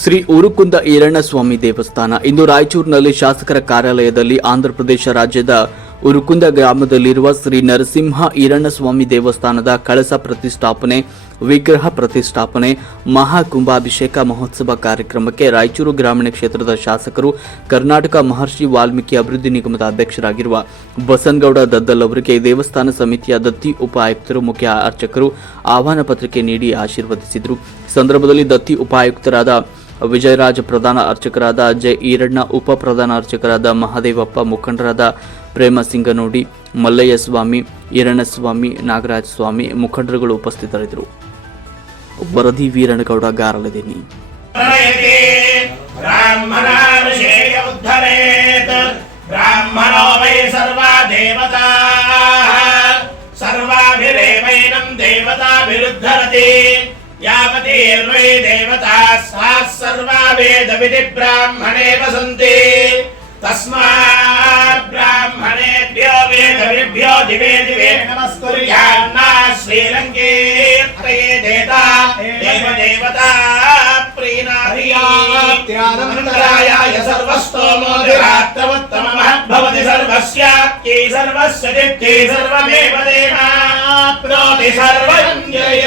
ಶ್ರೀ ಉರುಕುಂದ ಈರಣ್ಣಸ್ವಾಮಿ ದೇವಸ್ಥಾನ. ಇಂದು ರಾಯಚೂರಿನಲ್ಲಿ ಶಾಸಕರ ಕಾರ್ಯಾಲಯದಲ್ಲಿ ಆಂಧ್ರಪ್ರದೇಶ ರಾಜ್ಯದ ಉರುಕುಂದ ಗ್ರಾಮದಲ್ಲಿರುವ ಶ್ರೀ ನರಸಿಂಹ ಈರಣ್ಣಸ್ವಾಮಿ ದೇವಸ್ಥಾನದ ಕಳಸ ಪ್ರತಿಷ್ಠಾಪನೆ, ವಿಗ್ರಹ ಪ್ರತಿಷ್ಠಾಪನೆ ಮಹಾಕುಂಭಾಭಿಷೇಕ ಮಹೋತ್ಸವ ಕಾರ್ಯಕ್ರಮಕ್ಕೆ ರಾಯಚೂರು ಗ್ರಾಮೀಣ ಕ್ಷೇತ್ರದ ಶಾಸಕರು, ಕರ್ನಾಟಕ ಮಹರ್ಷಿ ವಾಲ್ಮೀಕಿ ಅಭಿವೃದ್ಧಿ ನಿಗಮದ ಅಧ್ಯಕ್ಷರಾಗಿರುವ ಬಸನಗೌಡ ದದ್ದಲ್ ಅವರಿಗೆ ದೇವಸ್ಥಾನ ಸಮಿತಿಯ ದತ್ತಿ ಉಪಾಯುಕ್ತರು, ಮುಖ್ಯ ಅರ್ಚಕರು ಆಹ್ವಾನ ಪತ್ರಿಕೆ ನೀಡಿ ಆಶೀರ್ವದಿಸಿದರು. ಸಂದರ್ಭದಲ್ಲಿ ದತ್ತಿ ಉಪ ಆಯುಕ್ತರಾದ ವಿಜಯರಾಜ್ ಪ್ರಧಾನ ಅರ್ಚಕರಾದ ಜೆ ಈರಣ್ಣ ಉಪ ಪ್ರಧಾನ ಅರ್ಚಕರಾದ ಮಹಾದೇವಪ್ಪ ಮುಖಂಡರಾದ ಪ್ರೇಮ ಸಿಂಗನೋಡಿ ಮಲ್ಲಯ್ಯ ಸ್ವಾಮಿ ಈರಣ್ಣಸ್ವಾಮಿ ನಾಗರಾಜ ಸ್ವಾಮಿ ಮುಖಂಡರುಗಳು ಉಪಸ್ಥಿತರಿದ್ದರು ವರದಿ ವೀರಣ್ಣಗೌಡ ಗಾರಲದೇನಿ प्रणयते ब्राह्मणाभिषेय उद्धरेत् ब्राह्मणो वै सर्वा देवताः सर्वाभिरेवैनम् देवताभिरुद्धरति यावतीर्वै देवताः सा सर्वा वेदविधि ब्राह्मणे वसन्ति तस्मात् ब्राह्मणेभ्यो वेदविभ्यो दिवे दिवे नमस्कुर्यान्ना श्रीलङ्के त्रये देता देवदेवता प्रीणार्याय सर्वस्तोमोदिरात्रमुत्तमः भवति सर्वस्यात्यै सर्वस्य चित्ते सर्वमेव देवाप्नोति सर्वं जयति